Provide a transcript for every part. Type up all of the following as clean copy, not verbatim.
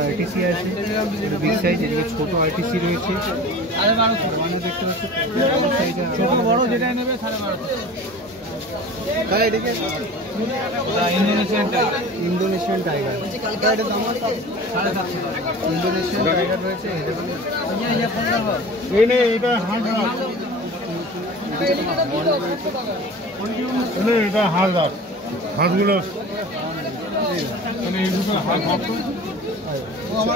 RTC আছে big size, এদিকে ছোট আরটিসি রয়েছে। দেখতে পাচ্ছি ছোট বড় যেটা নেবে 1250। ইন্দোনেশিয়ান টাইগার, ইন্দোনেশিয়ান টাইগার রয়েছে। এটা হাড়দার হাঁসগুলো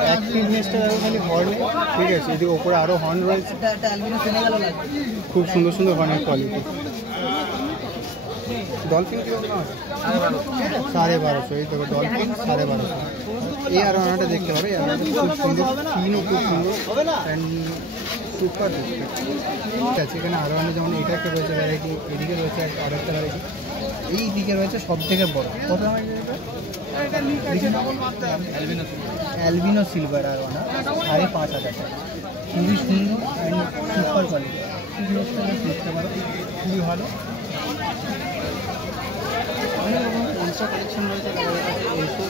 অ্যাক্টিভনেসটা খালি হর্নে, ঠিক আছে। এদিকে ওপরে আরও হর্ন রয়েছে, খুব সুন্দর সুন্দর হর্নের কোয়ালিটি। ডলফিন 1250, এই দেখো ডলফিন 1250। এই আরোনাটা দেখতে পাবে, খুব সুন্দর, ফিনও খুব সুন্দর অ্যান্ড সুপার দেখতে। ঠিক আছে, এখানে আরোনা যেমন এটা একটা রয়েছে ভ্যারাইটি, এদিকে রয়েছে আরও একটা ভ্যারাইটি, এই দিকে রয়েছে সব থেকে বড়। কত দাম অ্যালবিনো সিলভার আরোনা 5,500 টাকা। খুবই সুন্দর অ্যান্ড সুপার কোয়ালিটি, দেখতে পারো, খুবই ভালো। অনেক রকম পঞ্চা কালেকশন রয়েছে দাদাদের কাছে। এসব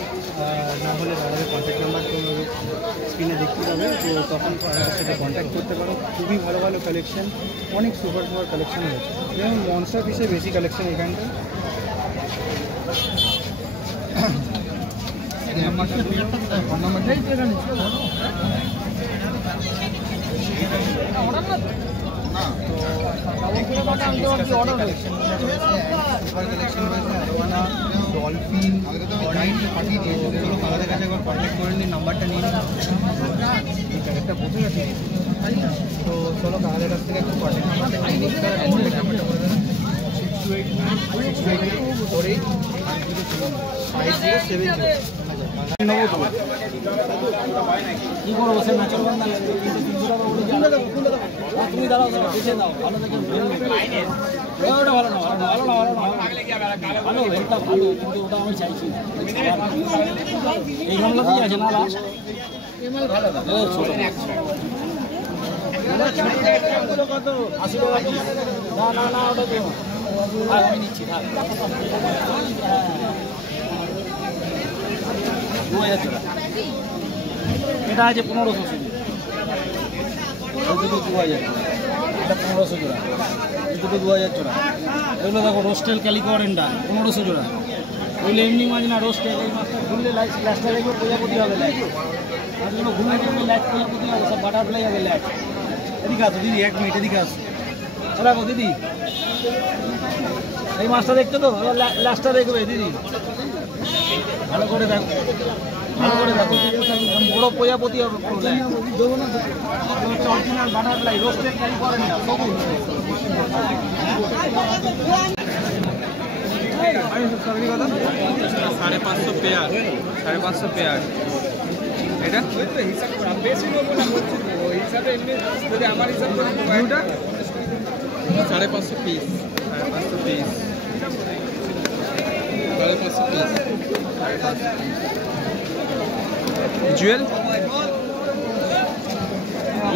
না হলে দাদাদের কন্ট্যাক্ট নাম্বার তোমাদের স্ক্রিনে দেখতে পাবে, তো তখন তাদের সাথে কন্ট্যাক্ট করতে পারো। খুবই ভালো ভালো কালেকশন, অনেক সুপার সুপার কালেকশন রয়েছে। যেমন মনস্টার পিসে বেশি কালেকশন এখানটা। ডলফিন পাঠিয়ে দিয়েছে, যেগুলো আমাদের কাছে একবার কন্ট্যাক্ট করে নিন, নাম্বারটা নিয়ে নিন। এই প্যাকেটটা প্রচুর আছে, তো চলো কাদের কাছ থেকে একটু কন্ট্যাক্ট নাম্বারটা নিয়ে নিন। নাম্বারটা বলে দেবেন 6289480507। কি করবো সে নাচল বান্ধা তুমি দাঁড়াও পিছিয়ে দাও, ভালো থেকে ওটা ভালো না, ভালো না, ভালো না, ভালো এটা ভালো, কিন্তু ওটা আমি চাইছি এই গামলাতেই আছে না লাস্ট ছোট 80 টাকা। না না ওটা তো আমি নিচ্ছি, 2000 টাকা। এটা আছে 1500 শুধু, দুটো 2000, এটা 1500 জোড়া, দুটো 2000 জোড়া। এগুলো দেখো রোস্টেল ক্যালিকোরেন্ডা 1500 জোড়া। ওইগুলো এমনি মাছ না, রোস্টেল। এই মাছটা ঘুরলে লাস্টটা দেখবে প্রজাপতি হবে লাইট, মাছগুলো ঘুরলে দেখবে লাইট প্রজাপতি হবে, সব বাটারফ্লাই হবে লাইট। এদিকে আসো দিদি, 1 মিনিট এদিকে আসো। রাখো দিদি, এই মাছটা দেখছো তো, লাস্টটা দেখবে দিদি, ভালো করে দেখো, ভালো করে দেখো। বড় প্রজাপতি হবে পুরো light, original butterfly roasted carry করেন না সবুজ। 550 পেয়ার, 550 পেয়ার। এটা হিসাব করা বেশি নেবো না, ওই হিসাবে এমনি যদি আমার হিসাব করে 550 পিস, 550 পিস, 550 পিস। জুয়েল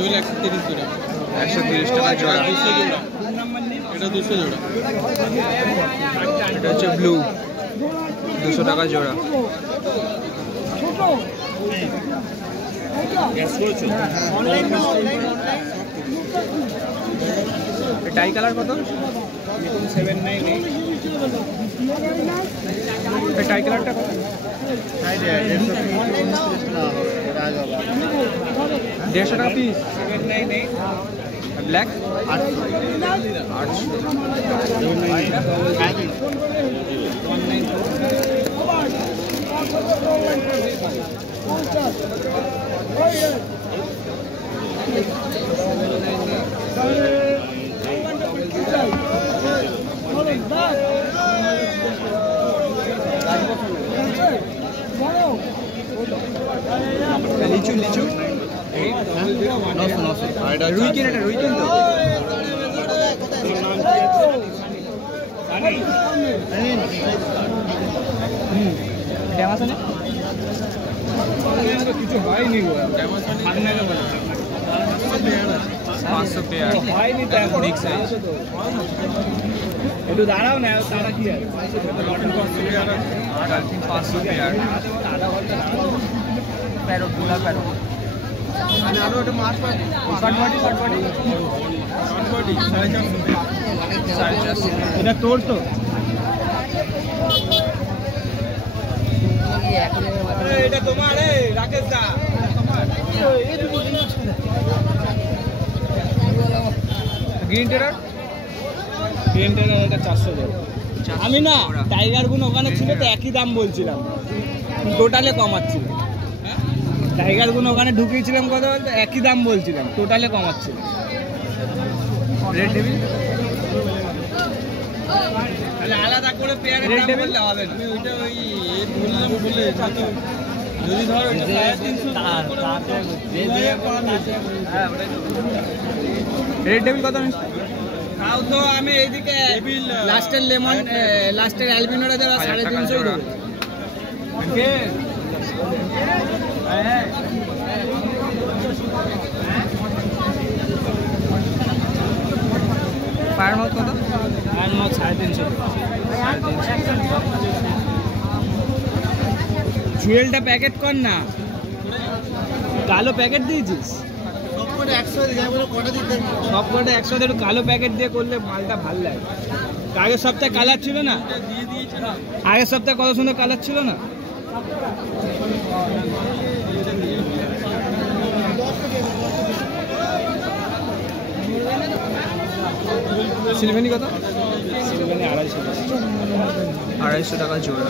130 জোড়া, 130 টাকা জোড়া, 200 জোড়া। এটা 200 জোড়া। এটা হচ্ছে ব্লু, 200 টাকা জোড়া। টাই কালার কত? 798। টাই কালারটা কত? 150 টাকা পিস। ব্ল্যাক 800। লিচু লিচু রুইকেন, এটা রুইকেন তো ড্যামাস আছে কিছু হয়নি, 500 পেয়ার হয়নি তো এখন বিগ সাইজ একটু দাঁড়াও না তারা কি আছে 500 পেয়ার প্যারট গুলা প্যারট আরো একটা মাছ পাবি শর্টবডি 450 এটা তোর তো এটা তোমার রাকেশ দা গ্রিন টেরার এটা 400 দেবো আমি না টাইগার গুণ ওখানে ছিল তো একই দাম বলছিলাম টোটালে কমাচ্ছিল টাইগার গুণ ওখানে ঢুকিয়েছিলাম কত বলতে একই দাম বলছিলাম টোটালে কমাচ্ছিল রেড ডেভিল তাহলে আলাদা করে পেয়ারের দাম বললে হবে না ওইটা ওই বললাম বলে যদি ধর ওইটা 350 রেড ডেভিল কত তাও তো আমি এইদিকে লাস্টের লেমন লাস্টের অ্যালবিনোটা দেওয়া 350 দেবো পায়ের মাউথ কত পায়ের মাউথ 350 জুয়েলটা প্যাকেট কর না কালো প্যাকেট দিয়েছিস সব কটা 100 একটু কালো প্যাকেট দিয়ে করলে মালটা ভালো লাগে আগের সপ্তাহে কালার ছিল না আগের সপ্তাহে কত সুন্দর কালার ছিল না সিলভেনি কত সিলভানি 250 টাকা জোড়া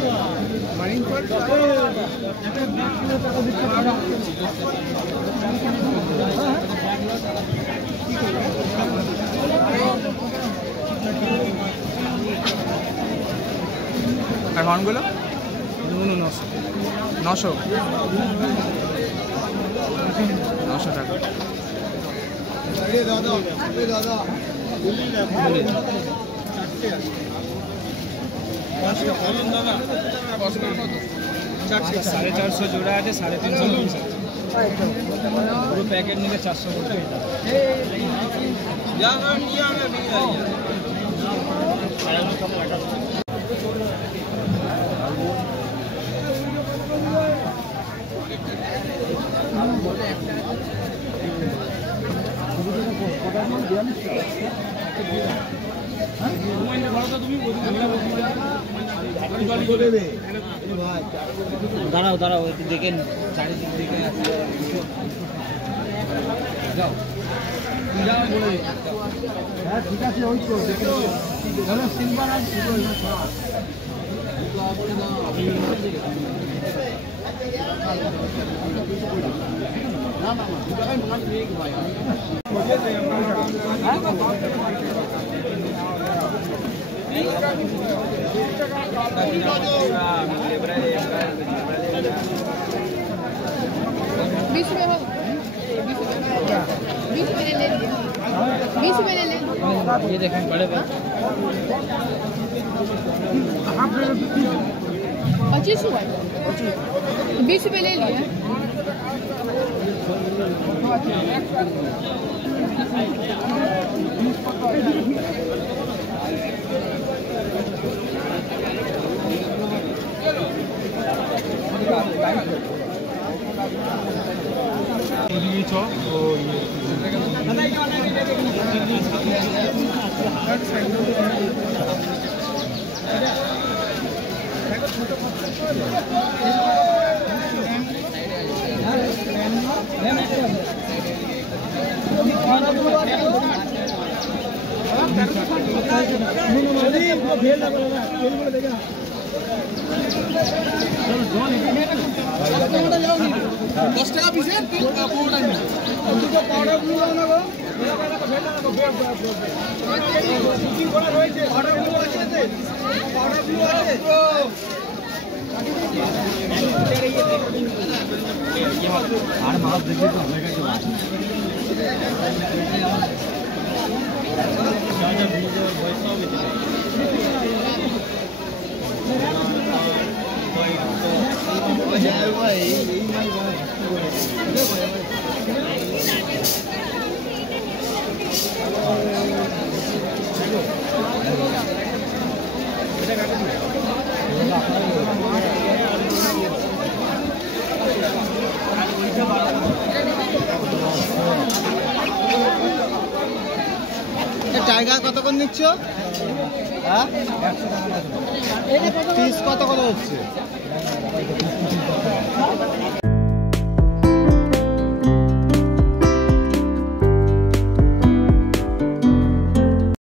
আর হর্নগুলো 900 টাকা সাড়ে 400 জোড়া আছে 350 পুরো প্যাকেট নিলে 400 করে দাঁড়াও দাঁড়াও একটু দেখেন চারিদিক দেখে যাও হ্যাঁ ঠিক আছে ওই তো সিলভার আর ये देखें बड़े बड़े 25 हुआ 20 रुपये ले लिया दस टाका पीस है पाउडर ब्लू জায়গা কত করে নিচ্ছ? হ্যাঁ পিস কত করে হচ্ছে?